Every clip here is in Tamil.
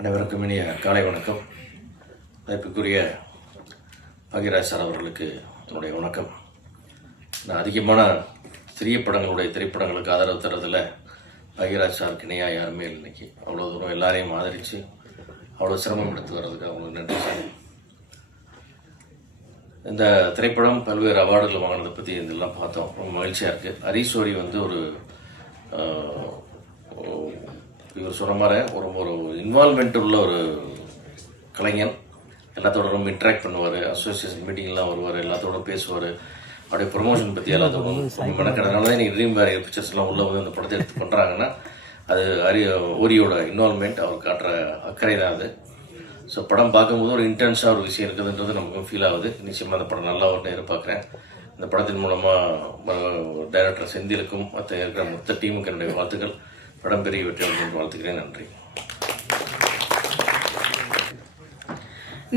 அனைவருக்கும் இனிய காலை வணக்கம். மதிப்புக்குரிய பாக்யராஜ் சார் அவர்களுக்கு என்னுடைய வணக்கம். நான் அதிகமான சிறிய திரைப்படங்களுக்கு ஆதரவு தரதில் பாக்யராஜ் சாருக்கு இணையாக யாருமே இல்லை. இன்னைக்கு அவ்வளோ தூரம் எல்லாரையும் ஆதரித்து அவ்வளோ சிரமம் எடுத்து வர்றதுக்கு அவங்களுக்கு நன்றி சார். இந்த திரைப்படம் பல்வேறு அவார்டுகள் வாங்கினதை பற்றி இதெல்லாம் பார்த்தோம். ரொம்ப மகிழ்ச்சியாக இருக்குது. ஹரிஷோரி வந்து இவர் சொன்ன மாதிரி ஒரு இன்வால்மெண்ட் உள்ள ஒரு கலைஞன். எல்லாத்தோட ரொம்ப இன்ட்ராக்ட் பண்ணுவார், அசோசியேஷன் மீட்டிங்லாம் வருவார், எல்லாத்தோட பேசுவார், அப்படியே ப்ரொமோஷன் பற்றி எல்லாத்தோடும் மெனக்கிறதுனால தான் இன்றைக்கி ட்ரீம் வேரியர் பிக்சர்ஸ்லாம் உள்ளே வந்து அந்த படத்தை எடுத்து பண்ணுறாங்கன்னா அது ஓரியோட இன்வால்மெண்ட், அவர் காட்டுற அக்கறை தான் அது. ஸோ படம் பார்க்கும்போது ஒரு இன்டென்ஸாக ஒரு விஷயம் இருக்குதுன்றது நமக்கு ஃபீல் ஆகுது. நிச்சயமாக அந்த படம் நல்லா வரும்னு எதிர்பார்க்குறேன். இந்த படத்தின் மூலமாக டைரக்டர் செந்திலுக்கும் மற்ற இருக்கிற மொத்த டீமுக்கு என்னுடைய வாழ்த்துக்கள். படம் பெரிய வெற்றி என்று வாழ்த்துக்கிறேன்.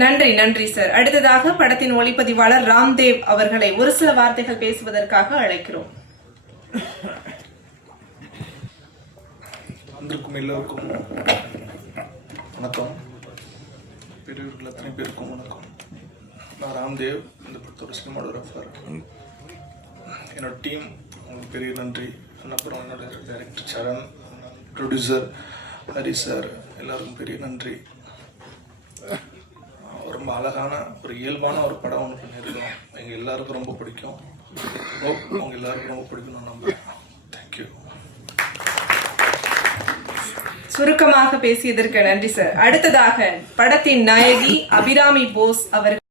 நன்றி. நன்றி சார். அடுத்ததாக படத்தின் ஒளிப்பதிவாளர் ராம்தேவ் அவர்களை ஒரு சில வார்த்தைகள் பேசுவதற்காக அழைக்கிறோம். வந்திருக்கும் எல்லோருக்கும் வணக்கம். பெரியவர்கள் அத்தனை பேருக்கும் வணக்கம். நான் ராம்தேவ், இந்த படத்தோட சினிமாடோகிராஃபர். என்னோட டீம் உங்களுக்கு பெரிய நன்றி. அப்புறம் என்னோட டைரக்டர் சரண், ப்ரொடியூசர் ஹரி சார், எல்லாருக்கும் பெரிய நன்றி. ரொம்ப அழகான ஒரு இயல்பான ஒரு படம் ஒன்று பண்ணியிருக்கோம். எங்கள் எல்லாருக்கும் ரொம்ப பிடிக்கும். அவங்க எல்லாருக்கும் ரொம்ப பிடிக்கணும் நம்புறேன். தேங்க்யூ. சுருக்கமாக பேசியதற்கு நன்றி சார். அடுத்ததாக படத்தின் நாயகி அபிராமி போஸ் அவர்கள்